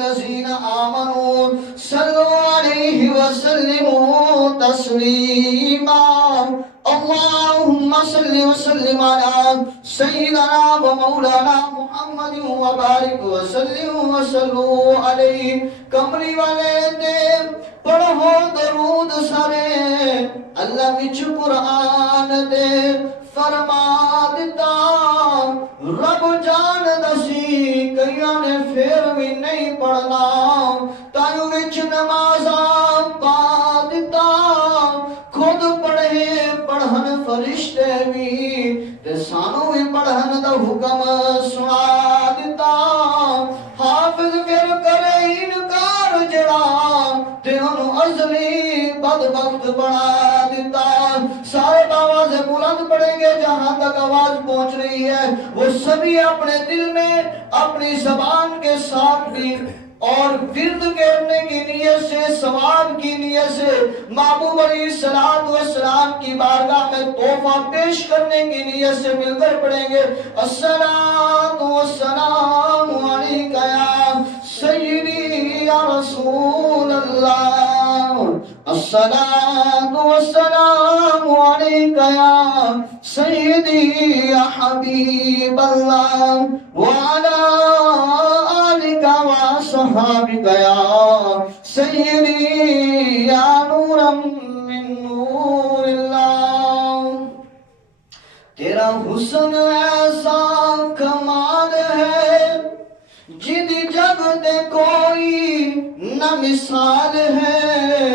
الذين آمنوا صلوا عليه وسلموا تسليما اللهم صل وسلم على سيدنا ومولانا محمد وبارك وسلم وصلوا عليه کملی والے دے پڑھو درود سارے اللہ وچ قرآن دے فرما دیتا رب جان دسی کئیاں نے پھر بھی نہیں پڑھنا تائیوں وچ نمازاں پا دیتا خود پڑھے پڑھن فرشتے بھی تے سانو بھی پڑھن دا حکم سنا دیتا حافظ پھر کرے انکار جڑا تے انہوں ازلی بدبخت بنا دیتا سارے آواز بلند پڑھیں گے جہاں تک آواز پہنچ رہی ہے وہ سبھی اپنے دل میں اپنی زبان کے ساتھ بھی اور ورد کرنے کی نیت سے ثواب کی نیت سے محبوب علیہ السلام کی بارگاہ میں تحفہ پیش کرنے کی نیت سے مل کر پڑھیں گے الصلاۃ والسلام علیکہ یا سیدی یا رسول اللہ الصلاۃ والسلام علیکہ یا سیدی یا حبیب اللہ وعلی آلکہ وصحابک یا سیدی یا نورا من نور اللہ تیرا حسن ایسا کمال ہے جدی جگ دے کوئی نہ مثال ہے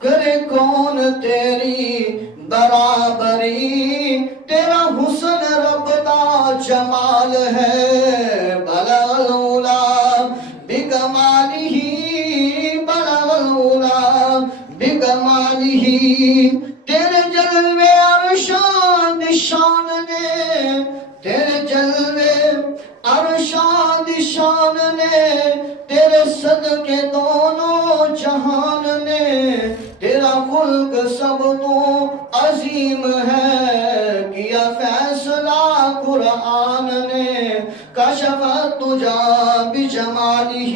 کرے کون تیری برابری تیرا حسن رب دا جمال ہے بلغ العلا بکمالہ بلغ العلا بکمالہ تیرے جلوے عرشان شان نے تیرے جلوے عرشان شان نے تیرے صدقے دونوں جہان نے تیرا خلق سب تو عظیم ہے کیا فیصلہ قرآن نے کشف تجا بجمالہ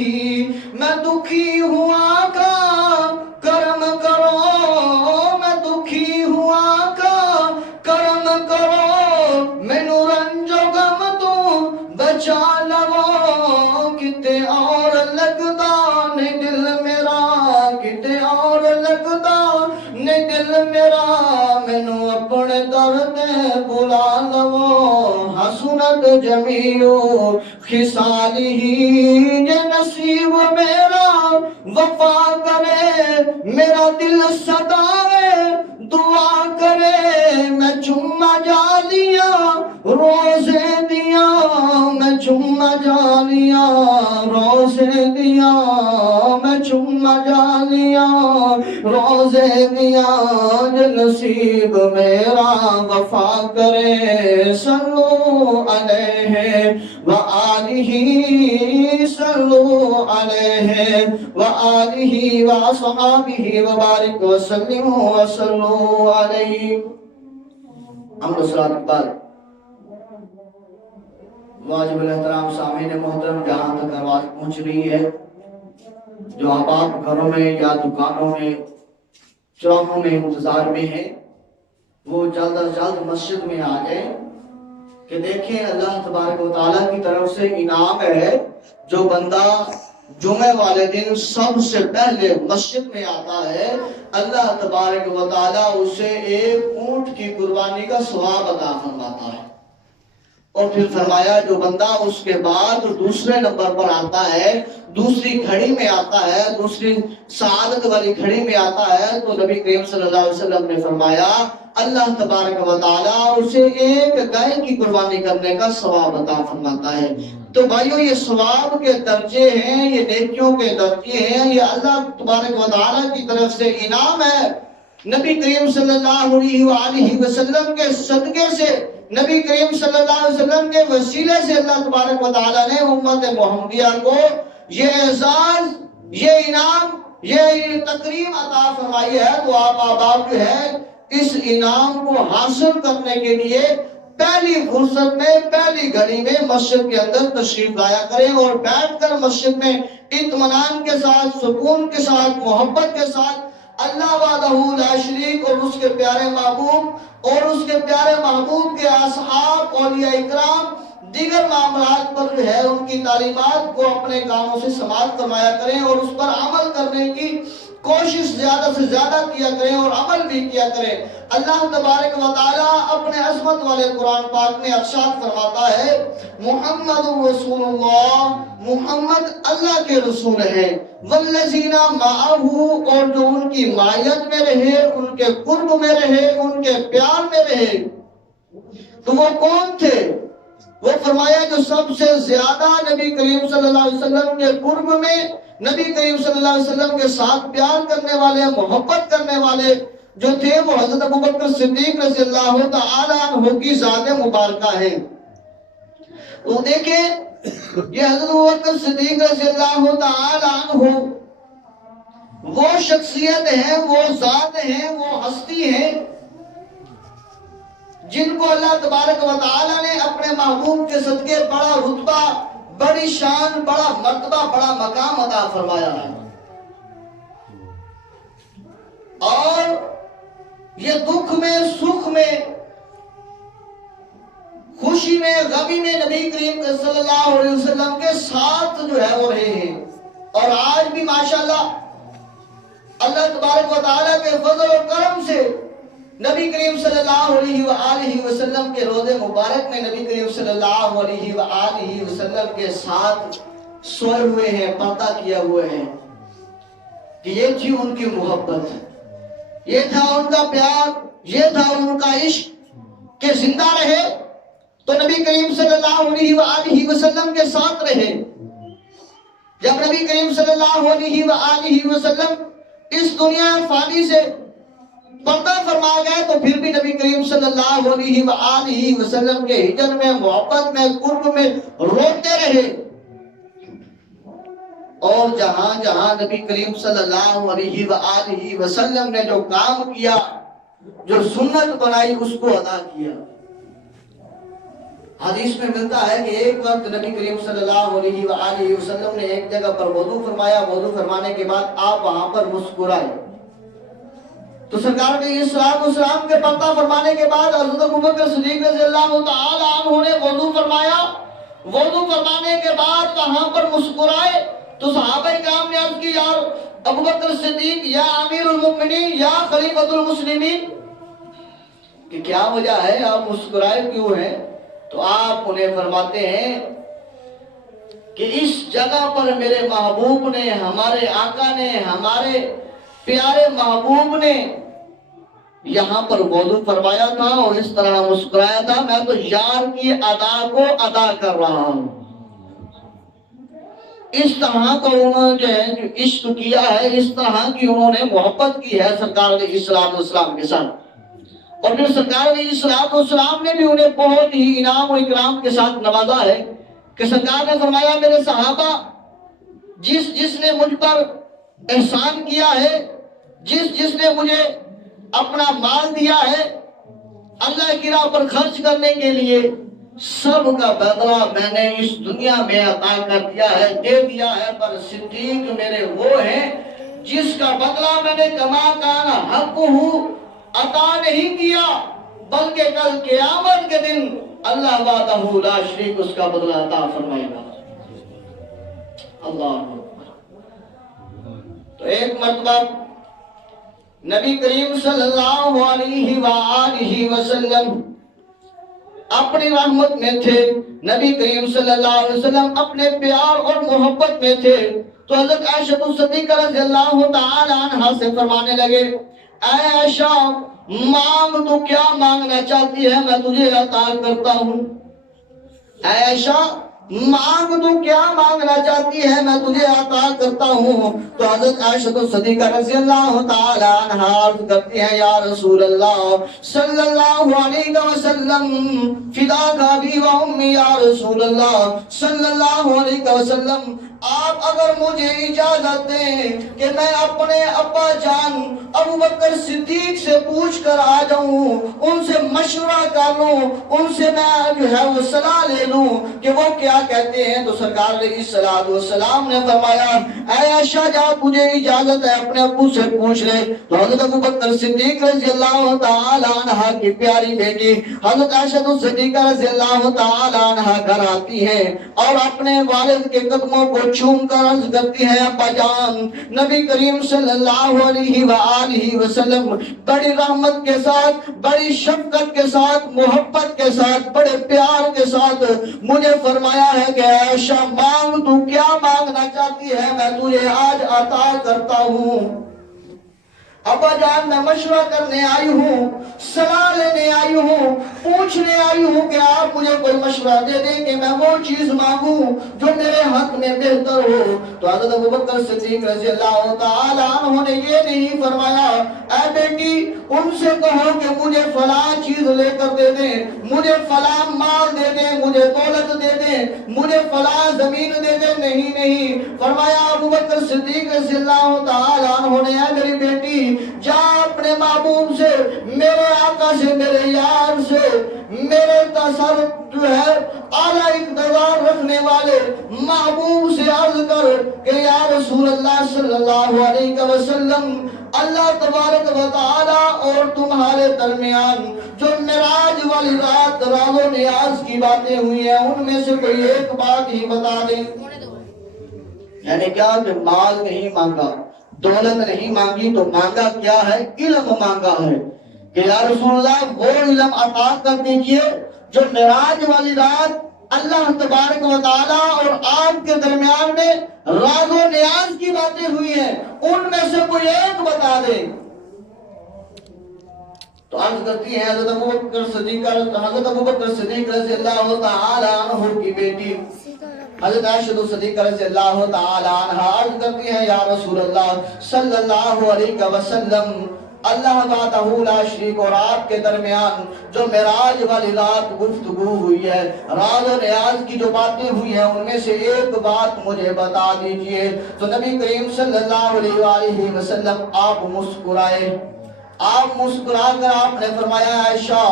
میں دکھی ہوں آقا کرم کرو میں دکھی ہوں آقا کرم کرو مینوں رنج و غم تو بچا لو کتے اور لگدا نہیں دل میرا کتے اور لگدا نہیں دل میرا مینوں اپنے درد بلا لو حسنت جمیع خصالہ یہ نصیب میرا وفا کرے میرا دل صدائے دعا کرے میں چمہ جالیاں روزے دیا میں چمہ جالیاں روزے دیا میں چمہ جالیاں روزے دیا جو نصیب میرا وفا کرے صلو علیہ وآلہ صلو علیہ وآلہ وصحابہ وبارک وسلم وصلو علیہ حمد و صلاۃ اقبال واجب الاحترام سامعین محترم جہاں تک آواز پہنچ رہی ہے جو آپ گھروں میں یا دکانوں میں چوکوں میں انتظار میں ہیں وہ جلد از جلد مسجد میں آ جائیں کہ دیکھیں اللہ تبارک و تعالیٰ کی طرف سے انعام ہے جو بندہ جمعہ والے دن سب سے پہلے مسجد میں آتا ہے اللہ تبارک و تعالیٰ اسے ایک اونٹ کی قربانی کا ثواب عطا فرماتا ہے اور پھر فرمایا جو بندہ اس کے بعد دوسرے نمبر پر آتا ہے دوسری گھڑی میں آتا ہے دوسری سعادت والی گھڑی میں آتا ہے تو نبی کریم صلی اللہ علیہ وسلم نے فرمایا اللہ تبارک و تعالیٰ اسے ایک گائے کی قربانی کرنے کا ثواب عطا فرماتا ہے تو بھائیو یہ ثواب کے درجے ہیں یہ نیکیوں کے درجے ہیں یہ اللہ تبارک و تعالیٰ کی طرف سے انعام ہے نبی کریم صلی اللہ علیہ وآلہ وسلم کے صدقے سے نبی کریم صلی اللہ علیہ وسلم کے وسیلے سے اللہ تبارک و تعالیٰ نے امت محمدیہ کو یہ اعزاز یہ انعام یہ تکریم عطا فرمائی ہے تو آپ جو ہے اس انعام کو حاصل کرنے کے لیے پہلی فرصت میں پہلی گھڑی میں مسجد کے اندر تشریف لایا کریں اور بیٹھ کر مسجد میں اطمینان کے ساتھ، سکون کے ساتھ، محبت کے ساتھ اللہ وحدہ لا شریک اور اس کے پیارے محبوب اور اس کے پیارے محبوب کے اصحاب، اولیاء اکرام، دیگر معاملات پر جو ہے ان کی تعلیمات کو اپنے کاموں سے سماعت فرمایا کریں اور اس پر عمل کرنے کی کوشش زیادہ سے زیادہ کیا کریں اور عمل بھی کیا کریں۔ اللہ تبارک و تعالیٰ اپنے عظمت والے قرآن پاک میں ارشاد فرماتا ہے، محمد رسول اللہ، محمد اللہ کے رسول ہیں، والذین معہ، اور جو ان کی معیت میں رہے، ان کے قرب میں رہے، ان کے پیار میں رہے۔ تو وہ کون تھے؟ وہ فرمایا جو سب سے زیادہ نبی کریم صلی اللہ علیہ وسلم کے قرب میں، نبی کریم صلی اللہ علیہ وسلم کے ساتھ پیار کرنے والے، محبت کرنے والے جو تھے، وہ حضرت ابوبکر صدیق رضی اللہ تعالی عنہ کی ذات مبارکہ ہے۔ تو دیکھیں یہ حضرت ابوبکر صدیق رضی اللہ تعالی عنہ وہ شخصیت ہے، وہ ذات ہے، وہ ہستی ہے جن کو اللہ تبارک و تعالی نے اپنے محبوب کے صدقے بڑا رتبہ، بڑی شان، بڑا مرتبہ، بڑا مقام عطا فرمایا ہے۔ اور یہ دکھ میں، سکھ میں، خوشی میں، غمی میں نبی کریم صلی اللہ علیہ وسلم کے ساتھ جو ہے وہ رہے ہیں۔ اور آج بھی ماشاءاللہ اللہ تبارک و تعالیٰ کے فضل و کرم سے نبی کریم صلی اللہ علیہ وآلہ وسلم کے روضے مبارک میں نبی کریم صلی اللہ علیہ وآلہ وسلم کے ساتھ سوئے ہوئے ہیں، پردہ کیا ہوئے ہیں کہ یہ تھی ان کی محبت، یہ تھا ان کا پیار، یہ تھا ان کا عشق کہ زندہ رہے تو نبی کریم صلی اللہ علیہ وآلہ وسلم کے ساتھ رہے۔ جب نبی کریم صلی اللہ علیہ وآلہ وسلم اس دنیا فانی سے پردہ فرما گئے تو پھر بھی نبی کریم صلی اللہ علیہ وآلہ وسلم کے ہجر میں، محبت میں، قرب میں روتے رہے۔ اور جہاں جہاں نبی کریم صلی اللہ علیہ وآلہ وسلم نے جو کام کیا، جو سنت بنائی، اس کو ادا کیا۔ حدیث میں ملتا ہے کہ ایک وقت نبی کریم صلی اللہ علیہ وآلہ وسلم نے ایک جگہ پر وضو فرمایا، وضو فرمانے کے بعد آپ وہاں پر مسکرائے تو سرکار نے اسلام کے پردہ فرمانے کے بعد حضرت ابوبکر صدیق رضی اللہ تعالی عنہ نے وضو فرمایا، وضو فرمانے کے بعد وہاں پر مسکرائے تو صحابہ کرام نے عرض کی، یا ابوبکر صدیق، یا امیر المؤمنین، یا خلیفۃ المسلمین، کہ کیا وجہ ہے، آپ مسکرائے کیوں ہیں؟ تو آپ انہیں فرماتے ہیں کہ اس جگہ پر میرے محبوب نے، ہمارے آقا نے، ہمارے پیارے محبوب نے یہاں پر وضو فرمایا تھا اور اس طرح مسکرایا تھا، میں تو یار کی ادا کو ادا کر رہا ہوں۔ اس طرح کا انہوں نے جو عشق کیا ہے، اس طرح کی انہوں نے محبت کی ہے سرکار علیہ السلام کے ساتھ۔ اور پھر سرکار علیہ السلام نے بھی انہیں بہت ہی انعام و اکرام کے ساتھ نوازا ہے کہ سرکار نے فرمایا، میرے صحابہ، جس نے مجھ پر احسان کیا ہے، جس نے مجھے اپنا مال دیا ہے اللہ کی راہ پر خرچ کرنے کے لیے، سب کا بدلہ میں نے اس دنیا میں عطا کر دیا ہے، دے دیا ہے، پر صدیق میرے وہ ہیں جس کا بدلہ میں نے کما کر حق ہوں عطا نہیں کیا، بلکہ کل قیامت کے دن اللہ وحدہ لا شریک اس کا بدلہ عطا فرمائے گا۔ اللہ تو ایک مرتبہ نبی کریم صلی اللہ علیہ وآلہ وسلم اپنی رحمت میں تھے، نبی کریم صلی اللہ علیہ وسلم اپنے پیار اور محبت میں تھے تو حضرت عائشہ صدیقہ رضی اللہ تعالی عنہا سے فرمانے لگے، اے عائشہ، مانگ تو کیا مانگنا چاہتی ہے، میں تجھے عطا کرتا ہوں۔ اے عائشہ، مانگ تو کیا مانگنا چاہتی ہے، میں تجھے عطا کرتا ہوں۔ تو حضرت عائشہ صدیقہ رضی اللہ تعالی عنہا عرض کرتی ہیں، یا رسول اللہ صلی اللہ علیہ وسلم، فداک ابی و امی، یا رسول اللہ صلی اللہ علیہ وسلم، آپ اگر مجھے اجازت دیں کہ میں اپنے ابا جان ابو بکر صدیق سے پوچھ کر آ جاؤں، ان سے مشورہ کر لوں، ان سے میں جو ہے وہ صلاح لے لوں کہ وہ کیا کہتے ہیں، تو سرکار علیہ السلام نے فرمایا اے عائشہ جا تجھے اجازت ہے اپنے ابو سے پوچھ لے۔ تو حضرت ابو بکر صدیق رضی اللہ تعالی عنہ کی پیاری بیٹی حضرت عائشہ صدیقہ رضی اللہ تعالی عنہ گھر آتی ہیں اور اپنے والد کے قدموں کو چوم کر عرض کرتی ہے ابا جان نبی کریم صلی اللہ علیہ وآلہ وسلم بڑی رحمت کے ساتھ، بڑی شفقت کے ساتھ، محبت کے ساتھ، بڑے پیار کے ساتھ مجھے فرمایا ہے کہ عائشہ مانگ، تو کیا مانگنا چاہتی ہے میں تجھے آج عطا کرتا ہوں۔ ابا جان میں مشورہ کرنے آئی ہوں، صلاح لینے آئی ہوں، پوچھنے آئی ہوں کہ آپ مجھے کوئی مشورہ دے دیں کہ میں وہ چیز مانگوں جو میرے حق میں بہتر ہو۔ تو حضرت ابو بکر صدیق رضی اللہ تعالی عنہ نے یہ نہیں فرمایا اے بیٹی ان سے کہو کہ مجھے فلاں چیز لے کر دے دیں، مجھے فلاں مال دے دیں، مجھے دولت دے دیں، مجھے فلاں زمین دے دیں، نہیں فرمایا ابو بکر صدیق رضی اللہ تعالی عنہ نے اے میری بیٹی جا اپنے محبوب سے، میرے آقا سے، میرے یار سے، میرے تصرف جو ہے اعلیٰ اقتدار رکھنے والے محبوب سے عرض کر کہ یا رسول اللہ صلی اللہ علیہ وسلم اللہ تبارک و تعالی اور تمہارے درمیان جو معراج والی رات راز و نیاز کی باتیں ہوئی ہیں ان میں سے کوئی ایک بات ہی بتا دیں۔ یعنی کیا کہ مال نہیں مانگا، دولت نہیں مانگی، تو مانگا کیا ہے؟ علم مانگا ہے کہ یا رسول اللہ وہ علم عطا کر دیجئے جو معراج والی رات اللہ تبارک و تعالی اور آپ کے درمیان میں راز و نیاز کی باتیں ہوئی ہیں ان میں سے کوئی ایک بتا دے۔ تو عرض کرتی ہیں حضرت ابو بکر صدیق رضی اللہ تعالی عنہ کی بیٹی حضرت عائشہ صدیقہ رضی اللہ تعالی عنہ عرض کرتی ہیں یا رسول اللہ صلی اللہ علیہ وسلم اللہ وحدہ لا شریک اور آپ کے درمیان جو معراج والی رات گفتگو ہوئی ہے، راز و نیاز کی جو باتیں ہوئی ہیں ان میں سے ایک بات مجھے بتا دیجئے۔ تو نبی کریم صلی اللہ علیہ وآلہ وسلم آپ مسکرائے، آپ مسکرا کر آپ نے فرمایا عائشہ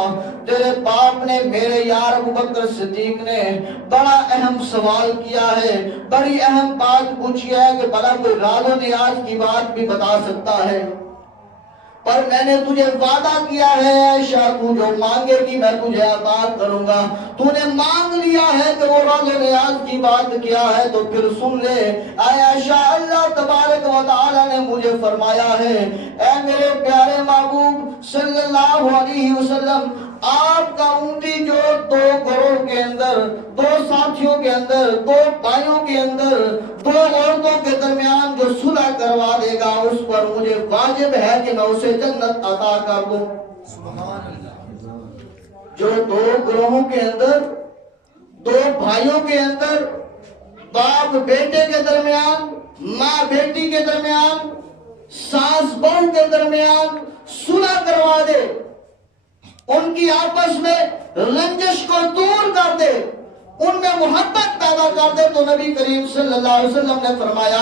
تیرے باپ نے میرے یار ابو بکر صدیق نے بڑا اہم سوال کیا ہے، بڑی اہم بات پوچھی ہے کہ بھلا کوئی راز و نیاز کی بات بھی بتا سکتا ہے، پر میں نے تجھے وعدہ کیا ہے عائشہ تو جو مانگے گی میں تجھے عطا کروں گا۔ تو نے مانگ لیا ہے کہ وہ راز و نیاز کی بات کیا ہے تو پھر سن لے اے عائشہ اللہ تبارک و تعالی نے مجھے فرمایا ہے اے میرے پیارے محبوب صلی اللہ علیہ وسلم آپ کا اونٹی جو دو گروہ کے اندر، دو ساتھیوں کے اندر، دو بھائیوں کے اندر، دو عورتوں کے درمیان جو صلح کروا دے گا اس پر مجھے واجب ہے کہ میں اسے جنت عطا کر دوں۔ جو دو گروہوں کے اندر، دو بھائیوں کے اندر، باپ بیٹے کے درمیان، ماں بیٹی کے درمیان، ساس بہو کے درمیان صلح کروا دے، ان کی آپس میں رنجش کو دور کر دے، ان میں محبت پیدا کر دے، تو نبی کریم صلی اللہ علیہ وسلم نے فرمایا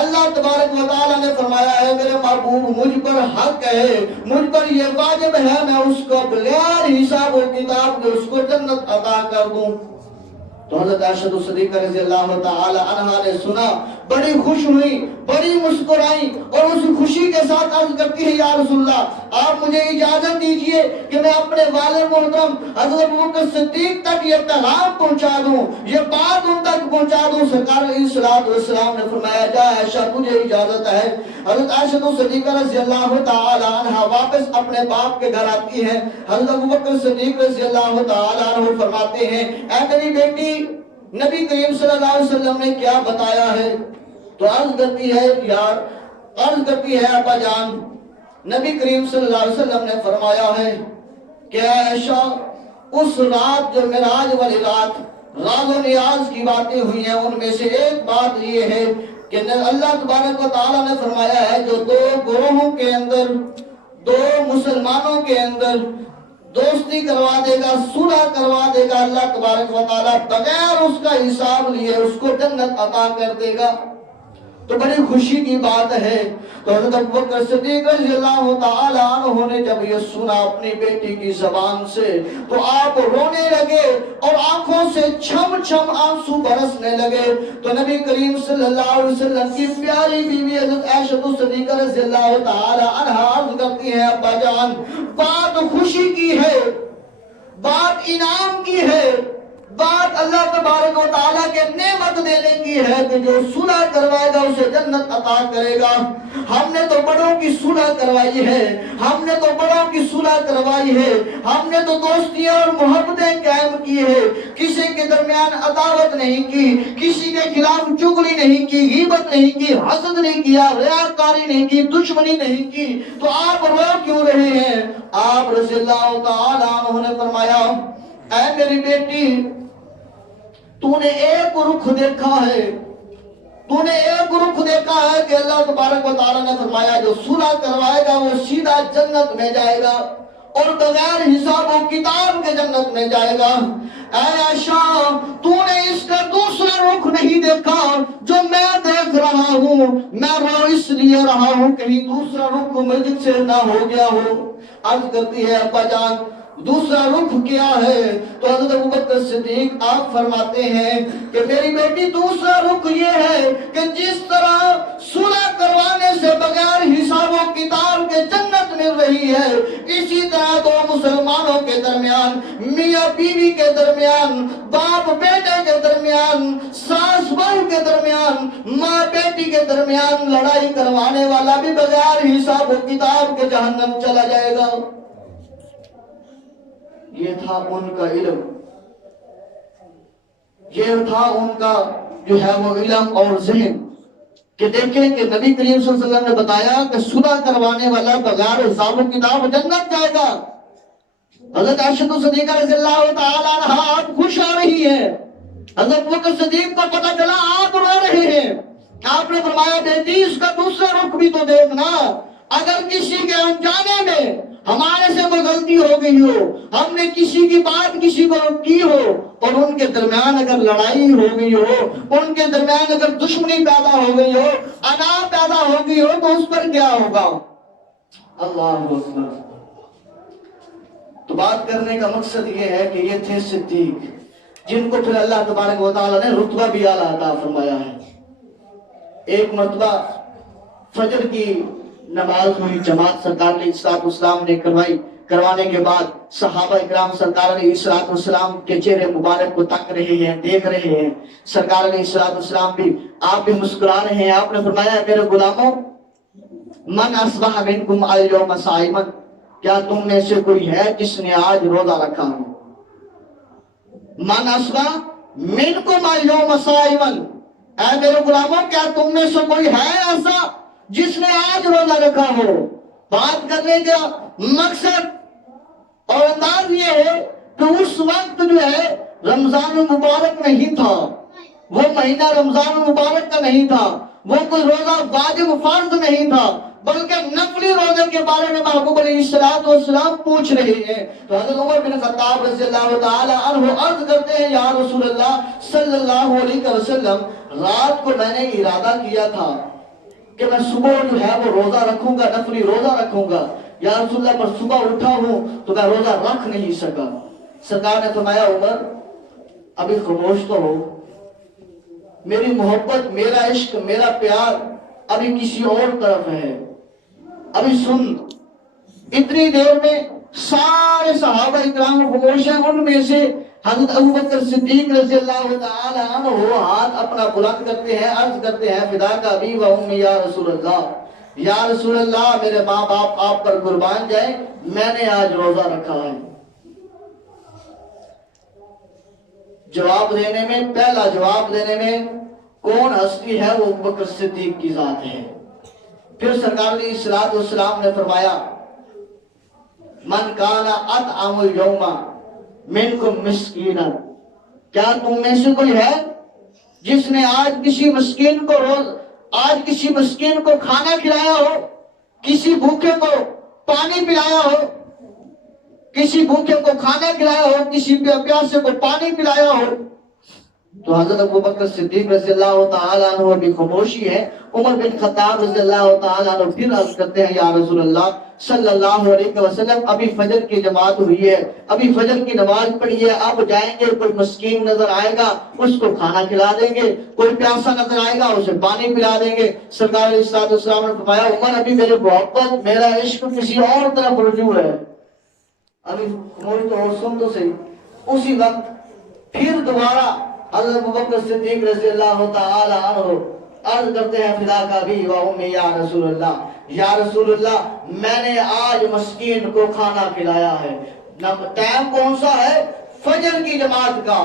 اللہ تبارک و تعالی نے فرمایا ہے میرے محبوب مجھ پر حق ہے، مجھ پر یہ واجب ہے میں اس کو بغیر حساب و کتاب کے اس کو جنت عطا کر دوں۔ تو حضرت عائشہ صدیقہ رضی اللہ تعالی عنہا نے سنا، بڑی خوش ہوئی، بڑی مسکرائی اور اس خوشی کے ساتھ عرض کرتی ہے یا رسول اللہ آپ مجھے اجازت دیجئے کہ میں اپنے والد محترم حضرت ابوبکر صدیق تک یہ پیغام پہنچا دوں، یہ بات ان تک پہنچا دوں۔ سرکار علیہ السلام نے فرمایا جا عائشہ تجھے اجازت ہے۔ حضرت عائشہ صدیقہ رضی اللہ تعالی عنہا واپس اپنے باپ کے گھر آتی ہیں، حضرت ابوبکر صدیق رضی اللہ تعالی عنہ فرماتے ہیں اے میری بیٹی نبی کریم صلی اللہ علیہ وسلم نے کیا بتایا ہے؟ تو عرض کرتی ہے یار، عرض کرتی ہے ابا جان نبی کریم صلی اللہ علیہ وسلم نے فرمایا ہے کہ عائشہ اس رات جو معراج والی رات راز و نیاز کی باتیں ہوئی ہیں ان میں سے ایک بات یہ ہے کہ اللہ تبارک و تعالیٰ نے فرمایا ہے جو دو گروہوں کے اندر، دو مسلمانوں کے اندر دوستی کروا دے گا، صلح کروا دے گا، اللہ تبارک و تعالیٰ بغیر اس کا حساب لیے اس کو جنت عطا کر دے گا۔ تو بڑی خوشی کی بات ہے۔ تو حضرت ابوبکر صدیق رضی اللہ تعالیٰ عنہ نے جب یہ سنا اپنی بیٹی کی زبان سے تو آپ رونے لگے اور آنکھوں سے چھم چھم آنسو برسنے لگے۔ تو نبی کریم صلی اللہ علیہ وسلم کی پیاری بیوی حضرت عائشہ صدیقہ رضی اللہ تعالیٰ عنہ عرض کرتی ہیں، ابا جان بات خوشی کی ہے، بات انعام کی ہے، بات اللہ تبارک و تعالیٰ کے نعمت دینے کی ہے کہ جو صلح کروائے گا اسے جنت عطا کرے گا۔ ہم نے تو بڑوں کی صلح کروائی ہے، ہم نے تو بڑوں کی صلح کروائی ہے، ہم نے تو دوستیاں اور محبتیں قائم کی ہے، کسی کے درمیان عداوت نہیں کی، کسی کے خلاف چغلی نہیں کی، غیبت نہیں کی، حسد نہیں کیا، ریاکاری نہیں کی، دشمنی نہیں کی، تو آپ رو کیوں رہے ہیں؟ آپ رضی اللہ تعالیٰ عنہ نے فرمایا، اے میری بیٹی تو نے ایک رخ دیکھا ہے، تو نے ایک رخ دیکھا ہے کہ اللہ تبارک و تعالیٰ نے فرمایا جو صلح کروائے گا وہ سیدھا جنت میں جائے گا اور بغیر حساب و کتاب کے جنت میں جائے گا۔ اے عائشہ تو نے اس کا دوسرا رخ نہیں دیکھا جو میں دیکھ رہا ہوں، میں رو اس لیے رہا ہوں کہیں دوسرا رخ مجھ سے نہ ہو گیا ہو۔ عرض کرتی ہے ابا جان دوسرا رخ کیا ہے؟ تو حضرت ابوبکر صدیق آپ فرماتے ہیں کہ میری بیٹی دوسرا رخ یہ ہے کہ جس طرح صلح کروانے سے بغیر حساب و کتاب کے جنت مل رہی ہے، اسی طرح دو مسلمانوں کے درمیان، میاں بیوی کے درمیان، باپ بیٹے کے درمیان، ساس بہو کے درمیان، ماں بیٹی کے درمیان لڑائی کروانے والا بھی بغیر حساب و کتاب کے جہنم چلا جائے گا۔ یہ تھا ان کا علم، یہ تھا ان کا جو ہے وہ علم اور ذہن کہ دیکھیں کہ نبی کریم صلی اللہ علیہ وسلم نے بتایا کہ صلح کروانے والا بغیر حساب و کتاب جنت جائے گا۔ حضرت عائشہ صدیقہ رضی اللہ تعالیٰ عنہا آپ خوش آ رہی ہے، حضرت ابوبکر صدیق کو پتہ چلا آپ رو رہے ہیں۔ آپ نے فرمایا بیٹی اس کا دوسرا رخ بھی تو دیکھنا، اگر کسی کے انجانے میں ہمارے سے کوئی غلطی ہو گئی ہو، ہم نے کسی کی بات کسی کو کی ہو اور ان کے درمیان اگر لڑائی ہو گئی ہو، ان کے درمیان اگر دشمنی پیدا ہو گئی ہو، انا پیدا ہو گئی ہو تو اس پر کیا ہوگا؟ اللہ اکبر۔ تو بات کرنے کا مقصد یہ ہے کہ یہ تھے صدیق جن کو پھر اللہ تبارک و تعالیٰ نے رتبہ بھی اعلیٰ عطا فرمایا ہے۔ ایک مرتبہ فجر کی نماز ہوئی، جماعت سرکار علیہ السلام نے کروانے کے بعد صحابہ اکرام سرکار علیہ السلام کے چہرے مبارک کو تک رہے ہیں، دیکھ رہے ہیں۔ سرکار علیہ السلام بھی آپ بھی مسکرا رہے ہیں۔ آپ نے فرمایا میرے غلاموں من اصبح منکم اليوم صائما، کیا تم میں سے کوئی ہے جس نے آج روزہ رکھا ہو؟ من اصبح منکم اليوم صائما، اے میرے غلاموں کیا تم میں سے کوئی ہے ایسا جس نے آج روزہ رکھا ہو؟ بات کرنے کا مقصد اور انداز یہ ہے کہ اس وقت جو ہے رمضان المبارک نہیں تھا، وہ مہینہ رمضان المبارک کا نہیں تھا، وہ کوئی روزہ واجب فرض نہیں تھا، بلکہ نفلی روزے کے بارے میں محبوب علیہ السلام پوچھ رہے ہیں۔ تو حضرت عمر بن خطاب رضی اللہ تعالی عنہ عرض کرتے ہیں یا رسول اللہ صلی اللہ علیہ وسلم رات کو میں نے ارادہ کیا تھا کہ میں صبح جو ہے وہ روزہ رکھوں گا، نفلی روزہ رکھوں گا، یا رسول اللہ پر صبح اٹھا ہوں تو میں روزہ رکھ نہیں سکا۔ سرکار نے فرمایا عمر ابھی خاموش تو ہو، میری محبت، میرا عشق، میرا پیار ابھی کسی اور طرف ہے، ابھی سن۔ اتنی دیر میں سارے صحابہ اکرام خاموش ہیں، ان میں سے حضرت ابوبکر صدیق رضی اللہ تعالی عنہ ہاتھ اپنا بلند کرتے ہیں، عرض کرتے ہیں فداک ابی و امی یا رسول اللہ، یا رسول اللہ میرے ماں باپ آپ پر قربان جائیں، میں نے آج روزہ رکھا ہے۔ جواب دینے میں، پہلا جواب دینے میں کون ہستی ہے؟ وہ ابوبکر صدیق کی ذات ہے۔ پھر سرکار علیہ السلام نے فرمایا من کان اطعم اليوم منکم مسکینا، کیا تم میں سے کوئی ہے جس نے آج کسی مسکین کو کھانا کھلایا ہو، کسی بھوکے کو پانی پلایا ہو؟ کسی بھوکے کو کھانا کھلایا ہو، کسی پیاسے کو پانی پلایا ہو، تو حضرت ابوبکر صدیق رضی اللہ تعالیٰ عنہ بھی خاموشی ہے۔ عمر بن خطاب رضی اللہ تعالیٰ عنہ پھر عرض کرتے ہیں یا رسول اللہ صلی اللہ علیہ وسلم ابھی فجر کی جماعت ہوئی ہے، ابھی فجر کی نماز پڑھی ہے، اب جائیں گے، کوئی مسکین نظر آئے گا اس کو کھانا کھلا دیں گے، کوئی پیاسا نظر آئے گا اسے پانی پلا دیں گے۔ سرکار علیہ السلام نے فرمایا عمر ابھی میرے محبت، میرا عشق کسی اور طرف رجوع ہے، ابھی خاموش تو سن تو صحیح۔ اسی وقت پھر دوبارہ حضرت ابوبکر صدیق رضی اللہ تعالی عنہ عرض کرتے ہیں فدا کا بھی و امی یا رسول اللہ، یا رسول اللہ میں نے آج مسکین کو کھانا کھلایا ہے۔ ٹائم کون سا ہے؟ فجر کی جماعت کا،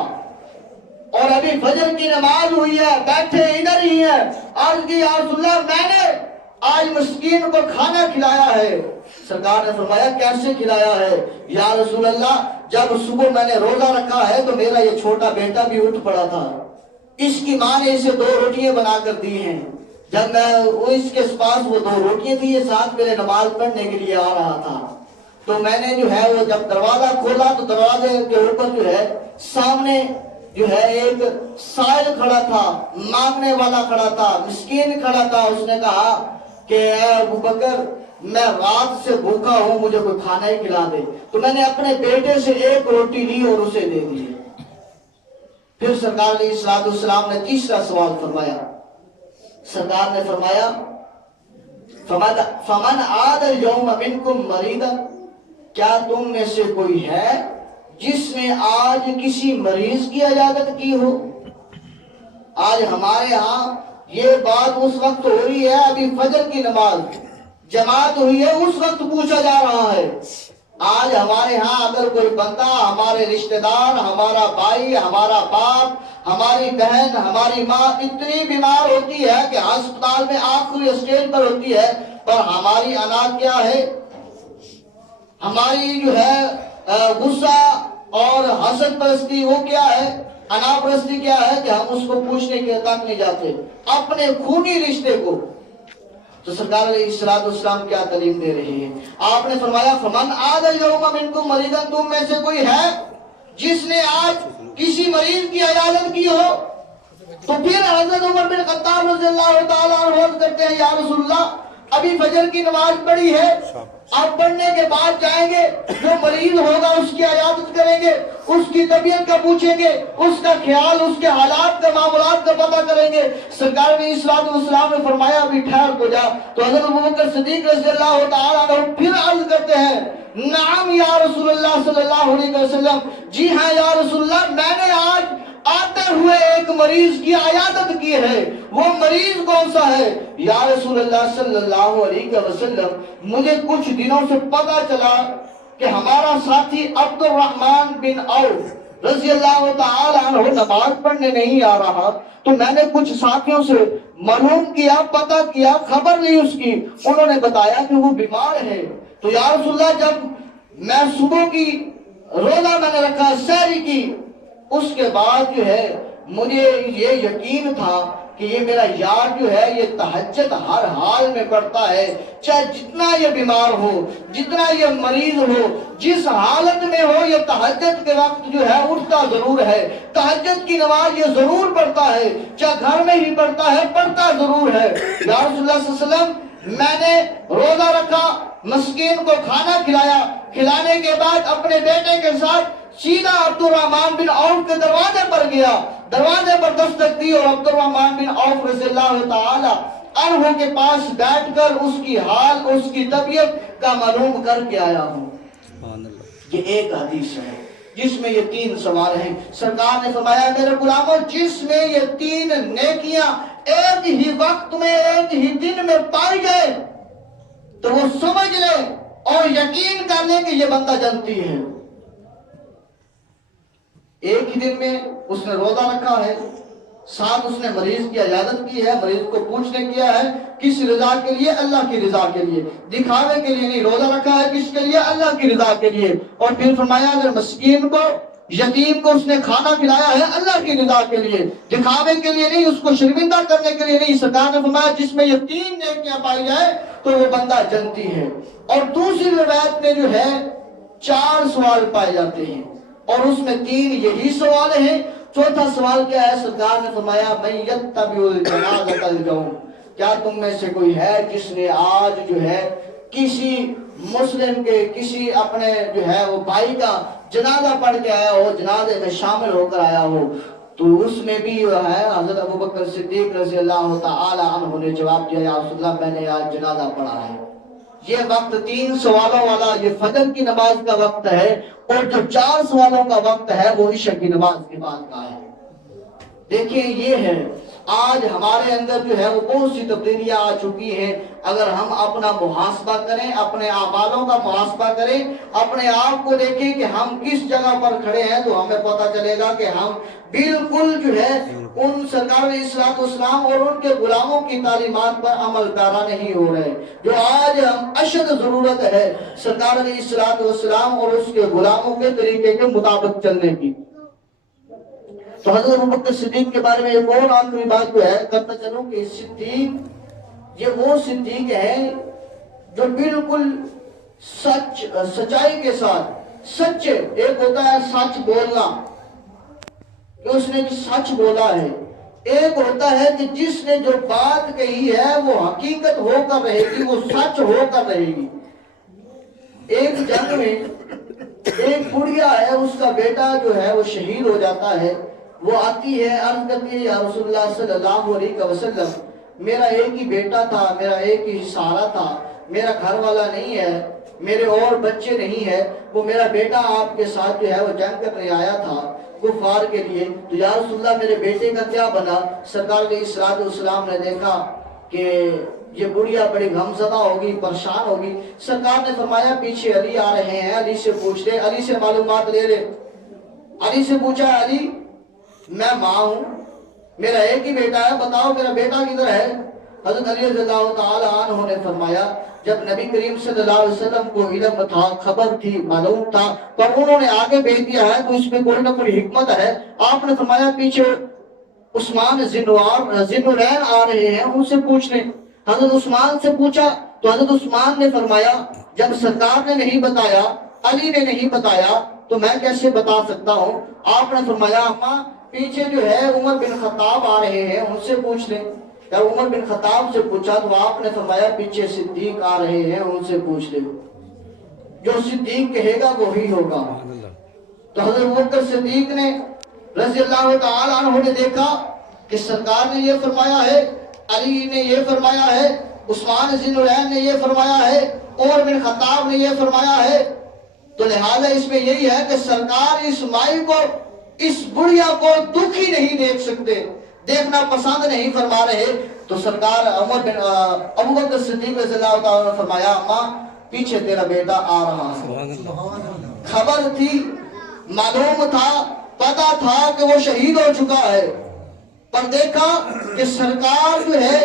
اور ابھی فجر کی نماز ہوئی ہے، بیٹھے ادھر ہی ہیں۔ عرض کی یا رسول اللہ میں نے آج مسکین کو کھانا کھلایا ہے۔ سرکار نے فرمایا کیسے کھلایا ہے؟ یا رسول اللہ جب صبح میں نے روزہ رکھا ہے تو میرا یہ چھوٹا بیٹا بھی اٹھ پڑا تھا، اس کی ماں نے اسے 2 روٹیاں بنا کر دی ہیں، جب میں اس کے پاس وہ 2 روٹیاں تھی، یہ ساتھ میرے نماز پڑھنے کے لیے آ رہا تھا، تو میں نے جو ہے وہ جب دروازہ کھولا تو دروازے کے اوپر جو ہے سامنے جو ہے ایک سائل کھڑا تھا، مانگنے والا کھڑا تھا، مسکین کھڑا تھا۔ اس نے کہا کہ اے ابوبکر میں رات سے بھوکا ہوں، مجھے کوئی کھانا ہی کھلا دے، تو میں نے اپنے بیٹے سے 1 روٹی لی اور اسے دے دی۔ پھر سرکار علیہ السلام نے تیسرا سوال فرمایا، سرکار نے فرمایا فمن عاد اليوم منکم مریضا، کیا تم میں سے کوئی ہے جس نے آج کسی مریض کی عیادت کی ہو؟ آج ہمارے ہاں یہ بات اس وقت ہو رہی ہے، ابھی فجر کی نماز جماعت ہوئی ہے، اس وقت پوچھا جا رہا ہے۔ آج ہمارے ہاں اگر کوئی بندہ، ہمارے رشتہ دار، ہمارا بھائی، ہمارا باپ، ہماری بہن، ہماری ماں اتنی بیمار ہوتی ہے کہ ہسپتال میں آخری اسٹیج پر ہوتی ہے، پر ہماری انا کیا ہے؟ ہماری جو ہے غصہ اور حسد پرستی وہ کیا ہے؟ انا پرستی کیا ہے کہ ہم اس کو پوچھنے کے تک نہیں جاتے اپنے خونی رشتے کو۔ تو سرکار علیہ السلام کیا تعلیم دے رہی ہے؟ آپ نے فرمایا فمن عاد اليوم منکم مریضا، تم میں سے کوئی ہے جس نے آج کسی مریض کی عیادت کی ہو؟ تو پھر حضرت عمر بن خطاب رضی اللہ تعالیٰ عنہ کرتے ہیں یا رسول اللہ ابھی فجر کی نماز پڑھی ہے، اب پڑھنے کے بعد جائیں گے، جو مریض ہوگا اس کی عیادت کریں گے، اس کی طبیعت کا پوچھیں گے، اس کا خیال، اس کے حالات کا، معاملات کا پتہ کریں گے۔ سرکار علیہ السلام نے فرمایا ابھی ٹھہر تو جا۔ تو حضرت ابوبکر صدیق رضی اللہ تعالیٰ عنہ پھر عرض کرتے ہیں نعم یا رسول اللہ صلی اللہ علیہ وسلم، جی ہاں یا رسول اللہ میں نے آج آتے ہوئے ایک مریض کی عیادت کی ہے۔ وہ مریض کون سا ہے؟ یا رسول اللہ صلی اللہ علیہ وسلم مجھے کچھ دنوں سے پتا چلا کہ ہمارا ساتھی عبد الرحمن بن عوف رضی اللہ تعالی عنہ نماز پڑھنے نہیں آ رہا، تو میں نے کچھ ساتھیوں سے معلوم کیا، پتا کیا، خبر لی اس کی، انہوں نے بتایا کہ وہ بیمار ہے۔ تو یا رسول اللہ جب میں صبح کی روزہ میں نے رکھا، سحری کی، اس کے بعد جو ہے مجھے یہ یقین تھا کہ یہ میرا یار جو ہے یہ تہجد ہر حال میں پڑھتا ہے، چاہے جتنا یہ بیمار ہو، جتنا یہ مریض ہو، جس حالت میں ہو، یہ تہجد کے وقت جو ہے اٹھتا ضرور ہے، تہجد کی نماز یہ ضرور پڑھتا ہے، چاہے گھر میں ہی پڑھتا ہے، پڑھتا ضرور ہے۔ یا رسول اللہ صلی اللہ علیہ وسلم میں نے روزہ رکھا، مسکین کو کھانا کھلایا، کھلانے کے بعد اپنے بیٹے کے ساتھ سیدھا عبد الرحمن بن عوف کے دروازے پر گیا، دروازے پر دستک دی اور عبد الرحمن بن عوف رضی اللہ تعالی عنہ کے پاس بیٹھ کر اس کی حال، اس کی طبیعت کا معلوم کر کے آیا ہوں۔ یہ ایک حدیث ہے جس میں یہ 3 سوال ہیں۔ سرکار نے فرمایا میرے غلاموں جس میں یہ 3 نیکیاں ایک ہی وقت میں، ایک ہی دن میں پائی جائے تو وہ سمجھ لے اور یقین کر لے کہ یہ بندہ جنتی ہے۔ ایک ہی دن میں اس نے روزہ رکھا ہے، ساتھ اس نے مریض کی عیادت کی ہے، مریض کو پوچھنے کیا ہے، کس رضا کے لیے؟ اللہ کی رضا کے لیے، دکھاوے کے لیے نہیں۔ روزہ رکھا ہے کس کے لیے؟ اللہ کی رضا کے لیے۔ اور پھر فرمایا اگر مسکین کو، یتیم کو اس نے کھانا کھلایا ہے اللہ کی رضا کے لیے، دکھاوے کے لیے نہیں، اس کو شرمندہ کرنے کے لیے نہیں۔ سرکار نے فرمایا جس میں یہ 3 نیکیاں پائی جائے تو وہ بندہ جنتی ہے۔ اور دوسری روایت میں جو ہے 4 سوال پائے جاتے ہیں اور اس میں 3 یہی سوال ہیں۔ چوتھا سوال کیا ہے؟ سرکار نے فرمایا من یتبع الجنازۃ اليوم، کیا تم میں سے کوئی ہے جس نے آج جو ہے کسی مسلم کے کسی اپنے جو ہے وہ بھائی کا جنازہ پڑھ کے آیا ہو، جنازے میں شامل ہو کر آیا ہو؟ تو اس میں بھی ہے حضرت ابوبکر صدیق رضی اللہ تعالی عنہ نے جواب دیا یا رسول اللہ میں نے آج جنازہ پڑھا ہے۔ یہ وقت 3 سوالوں والا یہ فجر کی نماز کا وقت ہے، اور جو 4 سوالوں کا وقت ہے وہ عشاء کی نماز کے بعد کا ہے۔ دیکھیں یہ ہے آج ہمارے اندر جو ہے وہ بہت سی تبدیلیاں آ چکی ہیں۔ اگر ہم اپنا محاسبہ کریں، اپنے اعمالوں کا محاسبہ کریں، اپنے آپ کو دیکھیں کہ ہم کس جگہ پر کھڑے ہیں، تو ہمیں پتہ چلے گا کہ ہم بالکل جو ہے ان سرکار علیہ الصلوۃ والسلام اور ان کے غلاموں کی تعلیمات پر عمل پیرا نہیں ہو رہے۔ جو آج ہم اشد ضرورت ہے سرکار علیہ الصلوۃ والسلام اور اس کے غلاموں کے طریقے کے مطابق چلنے کی۔ تو حضرت ابوبکر صدیق کے بارے میں ایک اور آخری بات جو ہے کرتا چلوں کہ صدیق یہ وہ صدیق ہے جو بالکل سچائی کے ساتھ سچے، ایک ہوتا ہے سچ بولنا کہ اس نے سچ بولا ہے، ایک ہوتا ہے کہ جس نے جو بات کہی ہے وہ حقیقت ہو کر رہے گی، وہ سچ ہو کر رہے گی۔ ایک جنگ میں ایک بڑھیا ہے، اس کا بیٹا جو ہے وہ شہید ہو جاتا ہے، وہ آتی ہے عرض کرتی ہے یا رسول اللہ صلی اللہ علیہ وسلم میرا ایک ہی بیٹا تھا، میرا ایک ہی سہارا تھا، میرا گھر والا نہیں ہے، میرے اور بچے نہیں ہے، وہ میرا بیٹا آپ کے ساتھ جو ہے وہ جنگ کرنے آیا تھا کفار کے لیے، تو یا رسول اللہ میرے بیٹے کا کیا بنا؟ سرکار علیہ الصلوۃ والسلام نے دیکھا کہ یہ بڑھیا بڑی غمزدہ ہوگی، پریشان ہوگی۔ سرکار نے فرمایا پیچھے علی آ رہے ہیں، علی سے پوچھ لے، علی سے معلومات لے لے۔ علی سے پوچھا علی میں ماں ہوں، میرا ایک ہی بیٹا ہے، بتاؤ میرا بیٹا کدھر ہے؟ حضرت علی رضی اللہ تعالی عنہ نے فرمایا جب نبی کریم صلی اللہ علیہ وسلم کو علم تھا، خبر تھی، معلوم تھا، پر انہوں نے آگے بھیج دیا ہے تو اس میں کوئی نہ کوئی حکمت ہے۔ آپ نے فرمایا پیچھے عثمان ذوالنورین آ رہے ہیں، ان سے پوچھ لیں۔ حضرت عثمان سے پوچھا تو حضرت عثمان نے فرمایا جب سرکار نے نہیں بتایا، علی نے نہیں بتایا تو میں کیسے بتا سکتا ہوں؟ آپ نے فرمایا اماں پیچھے جو ہے عمر بن خطاب آ رہے ہیں، ان سے پوچھ لیں۔ جب عمر بن خطاب سے پوچھا تو آپ نے فرمایا پیچھے صدیق آ رہے ہیں، ان سے پوچھ لیں، جو صدیق کہے گا وہی ہوگا۔ تو حضرت ابوبکر صدیق نے رضی اللہ تعالی عنہ نے دیکھا کہ سرکار نے یہ فرمایا ہے، علی نے یہ فرمایا ہے، عثمان ذوالنورین نے یہ فرمایا ہے، عمر بن خطاب نے یہ فرمایا ہے، تو لہذا اس میں یہی ہے کہ سرکار اس مائی کو، اس بڑھیا کو دکھی نہیں دیکھ سکتے، دیکھنا پسند نہیں فرما رہے۔ تو سرکار ابوبکر صدیق رضی اللہ تعالیٰ نے فرمایا اماں پیچھے تیرا بیٹا آ رہا ہے۔ خبر تھی، معلوم تھا، پتا تھا کہ وہ شہید ہو چکا ہے، پر دیکھا کہ سرکار جو ہے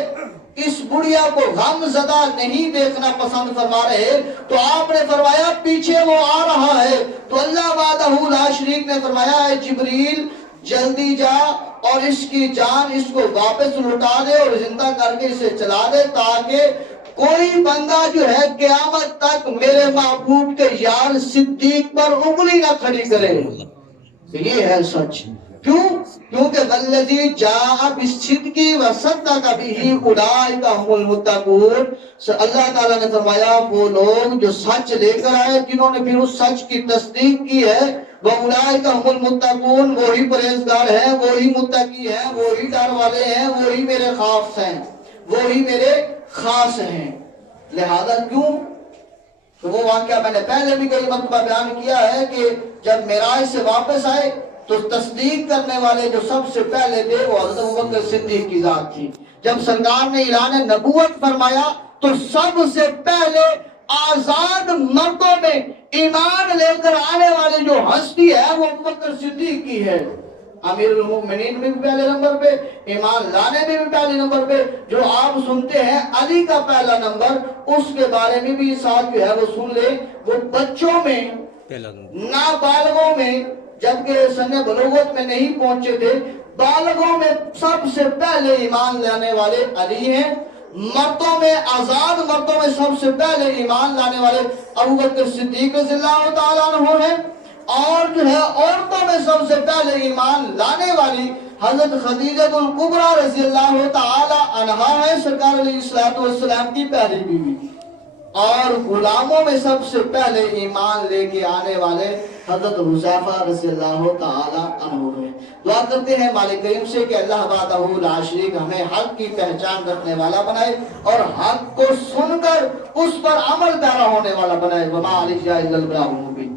اس بڑھیا کو غم زدہ نہیں دیکھنا پسند فرما رہے، تو آپ نے فرمایا پیچھے وہ آ رہا ہے۔ تو اللہ وحدہ لا شریک نے فرمایا اے جبریل جلدی جا اور اس کی جان اس کو واپس لوٹا دے اور زندہ کر کے اسے چلا دے، تاکہ کوئی بندہ جو ہے قیامت تک میرے محبوب کے یار صدیق پر انگلی نہ کھڑی کرے۔ یہ ہے سچ۔ کیوں؟ کیونکہ والذی جاء بالصدق وصدق بہ اولئک هم المتقون۔ اللہ تعالیٰ نے فرمایا وہ لوگ جو سچ لے کر آئے، جنہوں نے پھر اس سچ کی تصدیق کی ہے، وَأُولَٰئِكَ هُمُ الْمُتَّقُونَ، وہی پرہیزگار ہیں، وہی متقی ہیں، وہی ڈر والے ہیں، وہی میرے خاص ہیں، وہی میرے خاص ہیں۔ لہذا کیوں؟ تو وہ واقعہ میں نے پہلے بھی کئی مرتبہ بیان کیا ہے کہ جب معراج سے واپس آئے تو تصدیق کرنے والے جو سب سے پہلے تھے وہ حضرت ابوبکر صدیق کی ذات تھی۔ جب سرکار نے اعلان نبوت فرمایا تو سب سے پہلے آزاد مردوں میں ایمان لے کر آنے والے جو ہستی ہے وہ ابوبکر صدیق کی ہے۔ امیر المومنین میں بھی پہلے نمبر پہ، ایمان لانے میں بھی پہلے نمبر پہ، جو آپ سنتے ہیں علی کا پہلا نمبر، اس کے بارے میں بھی ساتھ جو ہے وہ سن لے۔ وہ بچوں میں، نابالغوں میں، جبکہ سن بلوغت میں نہیں پہنچے تھے، بالغوں میں سب سے پہلے ایمان لانے والے علی ہیں۔ مردوں میں آزاد مردوں میں سب سے پہلے ایمان لانے والے ابو بکر صدیق رضی اللہ تعالیٰ عنہ ہیں، اور جو ہے عورتوں میں سب سے پہلے ایمان لانے والی حضرت خدیجہ الکبریٰ رضی اللہ تعالی عنہا ہے، سرکار علیہ السلام کی پہلی بیوی، اور غلاموں میں سب سے پہلے ایمان لے کے آنے والے حضرت حذیفہ رضی اللہ تعالی عنہ ہیں۔ دعا کرتے ہیں مالک کریم سے کہ اللہ وحدہ لا شریک ہمیں حق کی پہچان رکھنے والا بنائے اور حق کو سن کر اس پر عمل پیرا ہونے والا بنائے۔ وما علیہ الا البلاغ المبین۔